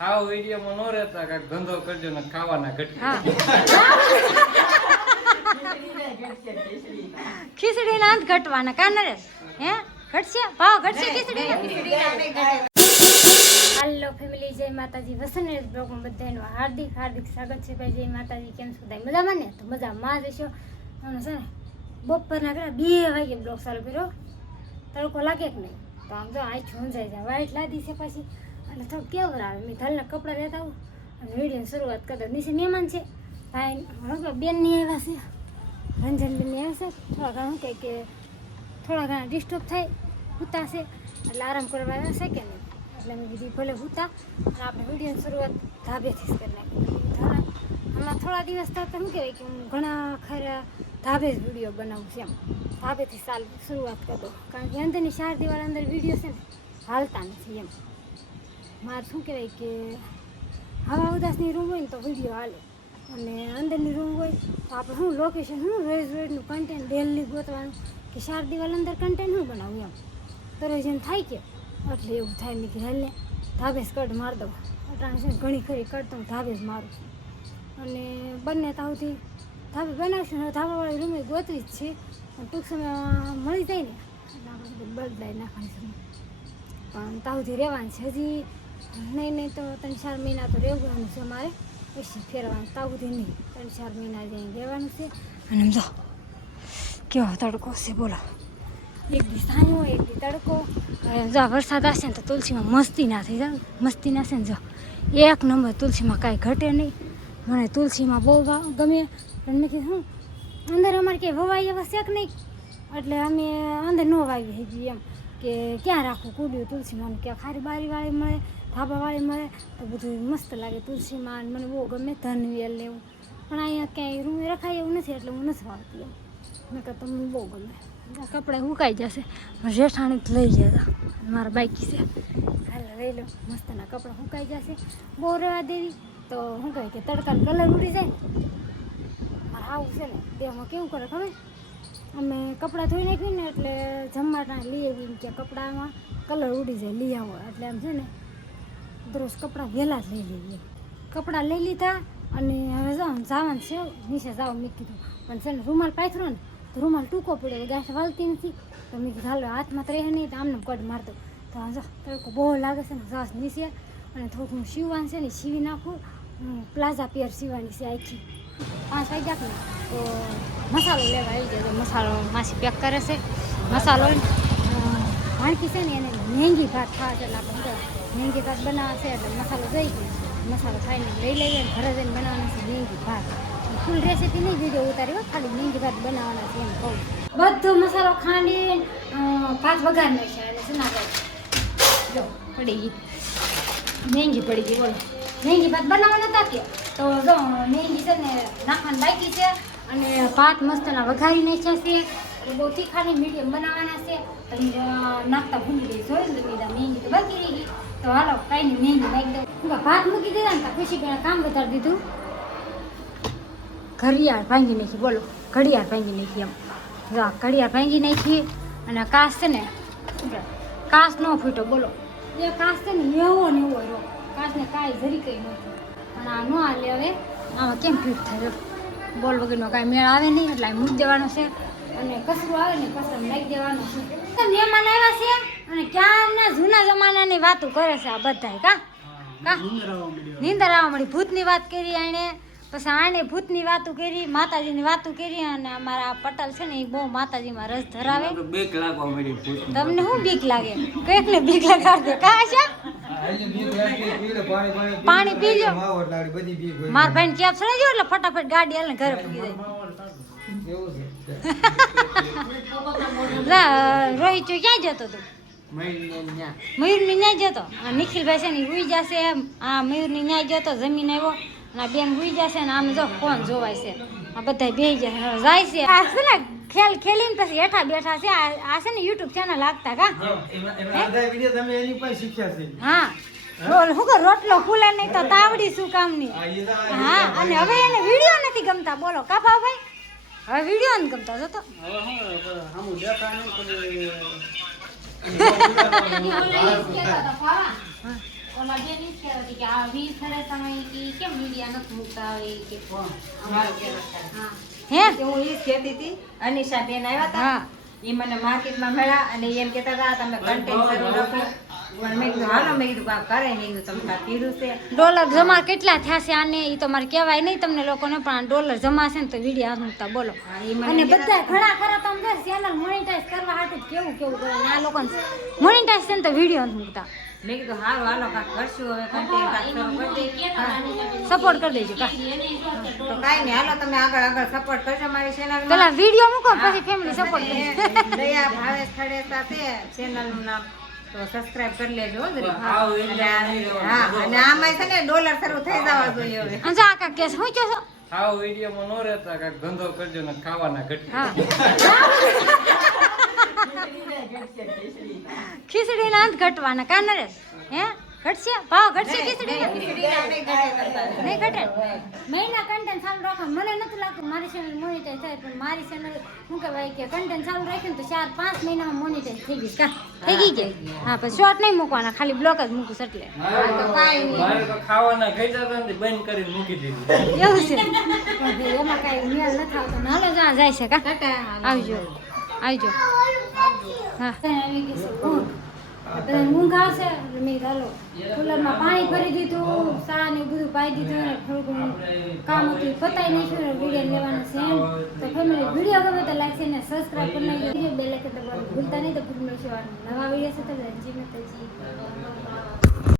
આવો વિડીયોમાં નો રહેતા કાક ધંધો કરજો ને ખાવાના ઘટકે. ખીચડી ના ઘટવાના કાનરે હે ઘટશે ભાવ ઘટશે ખીચડી. હાલો ફેમિલી, જય માતાજી. વસંત બ્લોગમાં બધાનું હાર્દિક સ્વાગત છે. ભાઈ જય માતાજી. કેમ છો બધા મજામાં ને? તો મજામાં જ હશો. અને છે ને બપોરના કર્યા 2 વાગે બ્લોગ ચાલુ કર્યો. તડકો લાગે કે નહીં તો આમ જો આ ઝૂંઝાઈ જાય. વાઈટ લાદી છે પછી અને થોડું કેવું આવે. મેં ધલના કપડાં લેતા આવું અને વિડીયોની શરૂઆત કરતા. નીચે મહેમાન છે ભાઈ બેનની આવ્યા છે, રંજનબેનની આવ્યા છે. થોડા ઘણા કહે કે થોડા ઘણા ડિસ્ટર્બ થાય, હુતા છે એટલે આરામ કરવા આવ્યા છે કે નહીં. એટલે મેં કીધી ભલે હુતા અને આપણે વિડીયોની શરૂઆત ધાબેથી જ કરી નાખી. હમણાં થોડા દિવસ તો શું કહેવાય કે હું ઘણા ખરા ધાબે જ વિડીયો બનાવું છું. એમ ધાબેથી શરૂઆત કરતો, કારણ કે અંદરની 4 દિવાલ અંદર વિડીયો છે ને હાલતા નથી. એમ મારે શું કહેવાય કે હવા ઉદાસની રૂમ હોય ને તો વિડીયો હાલે, અને અંદરની રૂમ હોય તો આપણે શું લોકેશન શું રોજનું કન્ટેન્ટ ડેલી ગોતવાનું કે 4 દિવાલ અંદર કન્ટેન્ટ શું બનાવું. એમ દરરોજ એમ થાય કે એટલે એવું થાય. મેં કે હાલને ધાબે જ કટ મારી દઉં. અટાણે છે ઘણી ખરી કટ તો ધાબે જ મારું અને બંને તાવથી ધાબે બનાવશું. હવે ધાબાવાળી રૂમે ગોતવી જ છે, ટૂંક સમયમાં મળી જાય ને એટલે આપણે બદલાઈ નાખવાની છે. પણ તાવથી રહેવાનું છે હજી નહીં તો 3-4 મહિના તો રહેવાનું છે અમારે. પછી ફેરવાનું તાવથી નહીં, 3-4 મહિના જઈને રહેવાનું છે. અને જો કેવો તડકો છે બોલો. એક દી સાંયો એક દી તડકો. જો વરસાદ આવશે ને તો તુલસીમાં મસ્તી ના થઈ જાય. મસ્તી ના છે ને જો 1 નંબર. તુલસીમાં કાંઈ ઘટે નહીં. મને તુલસીમાં બહુ ગમે. પણ મેં કીધું અંદર અમારે ક્યાંય વવાઈ એવા શેક નહીં એટલે અમે અંદર ન વાવી શકીએ. એમ કે ક્યાં રાખવું કુડ્યું તુલસીમાં, ક્યાં ખારી બારીવાળી મળે, ધાબાવાળી મળે તો બધું મસ્ત લાગે. તુલસીમાં મને બહુ ગમે ધનવેલ ને એવું. પણ અહીંયા ક્યાંય રૂમે રખાય એવું નથી એટલે હું નથી વાવતી. એમ મેં કહું તમને બહુ ગમે. કપડાં સુકાઈ જશે, જેઠાણી જ લઈ જતા મારા બાઈકી છે. હાલ લઈ લો, મસ્તના કપડાં સુકાઈ જશે. બહુ રહેવા દેવી તો શું કહે કે તડકાનો કલર ઉડી જાય ને. મારે આવું છે ને દેહમાં કેવું કરે ખબર, અમે કપડાં ધોઈ નાખ્યું ને એટલે જમવાના લઈ આવીને કે કપડામાં કલર ઉડી જાય લઈ આવો. એટલે આમ છે ને દરરોજ કપડાં વહેલા જ લઈ લઈએ. કપડાં લઈ લીધા અને હવે જવાનું છે નીચે જાઓ. મેં કીધું પણ છે ને રૂમાલ પાથરો ને તો રૂમાલ ટૂંકો પડ્યો, ગાંઠ વાળતી નથી. તો મેં કીધું હાલો હાથમાં તો રહે નહીં તો આમને કટ મારતો. તો જો તડકો બહુ લાગે છે ને જાસ નીચે અને થોડુંક હું સીવવાનું છે ને સીવી નાખું. પ્લાઝા પેર સીવવાની છે આખી. 5 વાગ્યા ને તો મસાલો લેવા આવી જાય. મસાલો માસી પેક કરે છે. મસાલો વાણકી છે ને એને મેંગી ભાત ખાવા છે એટલે આપણે મેંગી ભાત બનાવવા છે એટલે મસાલો જોઈ ગયો. મસાલો ખાઈને લઈ લઈએ ને ઘરે જઈને બનાવવાના છે મેંગી ભાત. ફૂલ રેસીપી નહીં વિડીયો ઉતારી, ખાલી મેંગી ભાત બનાવવાના છે એમ કહું. બધો મસાલો ખાંડી ભાત વઘાર નાખ્યા અને સુના જો પડી ગઈ મેંગી પડી ગઈ. બોલો મેંગી ભાત બનાવવાના હતા કે તો જો મેંગી છે ને નાખવાની બાકી છે અને ભાત મસ્તના વઘારી નાખ્યા છે. બહુ તીખાની મીડિયમ બનાવવાના છે. તમે નાખતા ભૂલી ગઈ જોઈ ને બીજા મેંગી તો બાકી રહી ગઈ. તો હાલો કાંઈ નહીં મેંગી નાખી દઉં. ભાત મૂકી દીધા ને તો ખુશી બેન કામ વધારી દીધું. ઘડિયાળ ભાંગી નાખી. બોલો ઘડિયાળ ભાંગી નાખી. એમ જો ઘડિયાળ ભાંગી નાખી અને કાચ છે ને કાચ ન ફૂટ્યો. બોલો એ કાચ છે ને એવો ને એવો રહ્યો. કાચને કાંઈ જરી કંઈ નથી. પણ આ ન હાલે. હવે આમાં કેમ ફીટ થાય બોલ વગરનો કાંઈ મેળ આવે નહીં એટલે મૂકી દેવાનો છે. અને કચરું આવે ને કચરો નાખી દેવાનો છે. મહેમાન આવ્યા છે અને ક્યારના જૂના જમાનાની વાતો કરે છે આ બધાય. કા નીંદર આવવા મળી. ભૂતની વાત કરી આણે, પછી આણે ભૂતની વાતો કરી, માતાજીની વાતો કરી. અને અમારા પટેલ છે ને એ બહુ માતાજીમાં રસ ધરાવે. બીક લાગવા મળી ભૂતની. તમને શું બીક લાગે? કઈક ને બીક લગાડે. કા છે પાણી પીજો. મારા ભાઈ કેબ ચડી ગયો એટલે ફટાફટ ગાડી હાલે ઘરે પૂગી જાય. રોહિત ક્યાં જતો તું? મયુરની ન્યાય જતો. નિખિલભાઈ છે ને હુઈ જશે. આ મયુરની ન્યાય જતો જમીન આવ્યો અને આ બેન હુઈ જશે ને આમ જો ફોન જોવાય છે. આ બધા બેસી જશે જાય છે. આ છે ને ખેલ ખેલીને પછી હેઠા બેઠા છે. આ છે ને યુટ્યુબ ચેનલ લાગતા. કા હા શું કર રોટલો ફૂલે નહીં તો તાવડી શું કામની. હા અને હવે એને વિડીયો નથી ગમતા. બોલો કાપા ભાઈ હવે વિડીયો નથી ગમતા. જતો ઓલા બેન ઈ જ કહેતા હતી કે આ 20 થરેસામાં ઈ કેમ મીડિયા નથી મૂકતા આવે ઈ કે મારું કહેવાનું થાય. હા હે હું ઈ જ કહેતી હતી. અનિશા બેન આવ્યા હતા હા ઈ મને માર્કેટમાં મળ્યા અને એમ કહેતા હતા તમે કન્ટેન્ટ શરૂ રાખો. પણ મેં કીધું હાલો, મેં કીધું કરે નહીં, કીધું તમે કાંઈ પીરું છે. ડોલર જમા કેટલા થયા છે આને ઈ તો મારે કહેવાય નહીં તમને લોકોને, પણ આ ડોલર જમા છે ને તો વિડીયો હાથ મૂકતા બોલો. હા, ઈ મને અને કહેતા બધા ઘણા ખરા તમે ચેનલ મોનેટાઈઝ કરવા હાટું કેવું કેવું કરે ને આ લોકોને મોનેટાઈઝ છે ને તો વિડીયો નથી મૂકતા. મેં કીધું હારું હાલો કાંઈક કરશું હવે, કન્ટેન્ટ કાંઈક શરૂ કરી દઈએ. સપોર્ટ કરી દેજો કા તો કાંઈ નહીં, હાલો તમે આગળ સપોર્ટ કરજો મારી ચેનલમાં. પેલા વિડીયો મૂકો પછી ફેમિલી સપોર્ટ કરજો. દયા ભાવેશ ખડેસા છે ચેનલનું નામ, તો સબસ્ક્રાઇબ કરી લેજો હો જરી. આવો હા, અને આમાં છે ને ડોલર શરૂ થઈ જવા જોઈએ હવે. અને જો આ કાંઈક કેસ હું કહો છો? આવો વિડીયોમાં ન રહેતા કાંઈક ધંધો કરજો ને ખાવાના ઘટી. હા ખીચડી ના અંત ઘટવાના કા નરેશ? હે ઘટશે ભાવ ઘટશે ખીચડી નહીં ઘટે. મહિના કન્ટેન્ટ ચાલુ રાખો. મને નથી લાગતું મારી ચેનલ મોનેટાઈઝ થાય, પણ મારી ચેનલ શું કહેવાય કે કન્ટેન્ટ ચાલુ રાખ્યું ને તો 4-5 મહિનામાં મોનેટાઈઝ થઈ ગઈ કા થઈ ગઈ કે હા પછી શોર્ટ નહીં મૂકવાના, ખાલી બ્લોક જ મૂકું એટલે મારે તો ખાવાના ઘટ્યા હતા ને બંધ કરીને મૂકી દીધું. એવું છે. પણ એમાં કાંઈ મેળ નથી આવતો. હાલો જ્યાં જાય છે કા આવજો આવજો. હા આવી ગઈ છે ઊંઘ. બધા ઊંઘ આવશે એટલે મેં કીધું હાલો કુલરમાં પાણી ભરી દીધું, ચા ને બધું પાઈ દીધું ને થોડું ઘણું કામ હતું પતાઈ નાખ્યું ને વિડીયો લેવાનું છે એમ. તો ફેમિલી વિડીયો ગમે તો લાઈક છે ને સબસ્ક્રાઈબ કરી નાખજો, બેલ આઇકન દબાવવાનું ભૂલતા નહીં. તો ફરી મળીશું નવા વિડીયો સાથે. જય માતાજી.